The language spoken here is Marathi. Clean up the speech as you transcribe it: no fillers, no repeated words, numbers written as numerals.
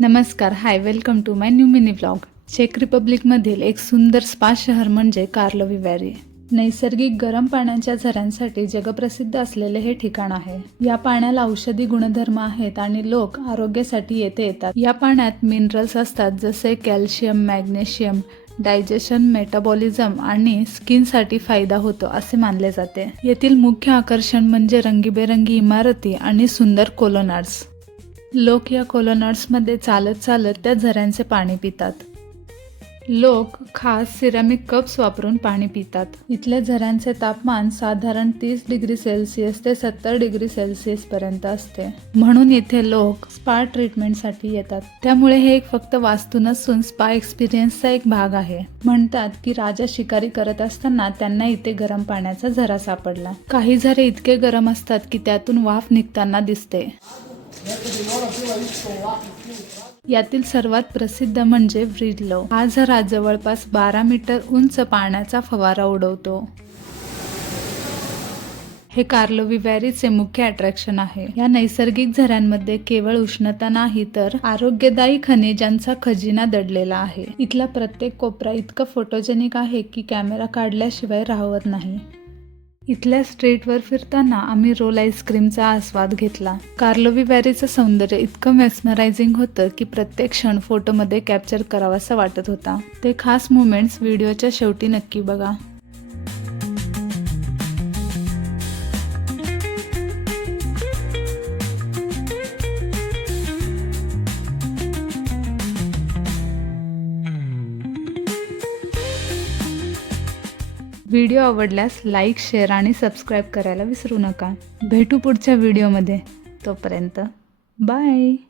नमस्कार, hi, welcome to my new mini vlog. चेक रिपब्लिकमधील एक सुंदर स्पा शहर म्हणजे कार्लोवी व्हॅली. नैसर्गिक गरम पाण्याच्या झऱ्यांसाठी जगप्रसिद्ध असलेले हे ठिकाण आहे. या पाण्याला औषधी गुणधर्म आहेत आणि लोक आरोग्यासाठी येथे येतात. या पाण्यात मिनरल्स असतात जसे कॅल्शियम, मॅग्नेशियम, डायजेशन, मेटाबॉलिझम आणि स्किनसाठी फायदा होतो असे मानले जाते. येथील मुख्य आकर्षण म्हणजे रंगीबेरंगी इमारती आणि सुंदर कोलोनार्ड्स. लोक या कोलोनार्ड्समध्ये चालत चालत त्या झऱ्यांचे पाणी पितात. लोक खास सिरॅमिक कप्स वापरून पाणी पितात. इथल्या झऱ्यांचे तापमान साधारण 30 डिग्री सेल्सिअस ते 70 डिग्री सेल्सिअस पर्यंत असते. म्हणून इथे लोक स्पा ट्रीटमेंटसाठी येतात. त्यामुळे हे एक फक्त वास्तू नसून स्पा एक्सपिरियन्सचा एक भाग आहे. म्हणतात की राजा शिकारी करत असताना त्यांना इथे गरम पाण्याचा झरा सापडला. काही झरे इतके गरम असतात की त्यातून वाफ निघताना दिसते. यातील सर्वात प्रसिद्ध म्हणजे व्रिडलो. हा झरा जवळपास 12 मीटर उंच पाण्याचा फवारा उडवतो. हे कार्लोवी व्हॅलीचे मुख्य अट्रॅक्शन आहे. या नैसर्गिक झऱ्यांमध्ये केवळ उष्णता नाही तर आरोग्यदायी खनिजांचा खजिना दडलेला आहे. इथला प्रत्येक कोपरा इतका फोटोजेनिक आहे की कॅमेरा काढल्याशिवाय राहत नाही. इथल्या स्ट्रीटवर फिरताना आम्ही रोल आईस्क्रीमचा आस्वाद घेतला. कार्लोवी व्हॅलीचं सौंदर्य इतकं मेस्मरायझिंग होतं की प्रत्येक क्षण फोटोमध्ये कॅप्चर करावासा वाटत होता. ते खास मोमेंट्स व्हिडिओच्या शेवटी नक्की बघा. व्हिडिओ आवडल्यास लाईक, शेअर आणि सबस्क्राईब करायला विसरू नका. भेटू पुढच्या व्हिडिओमध्ये. तोपर्यंत बाय.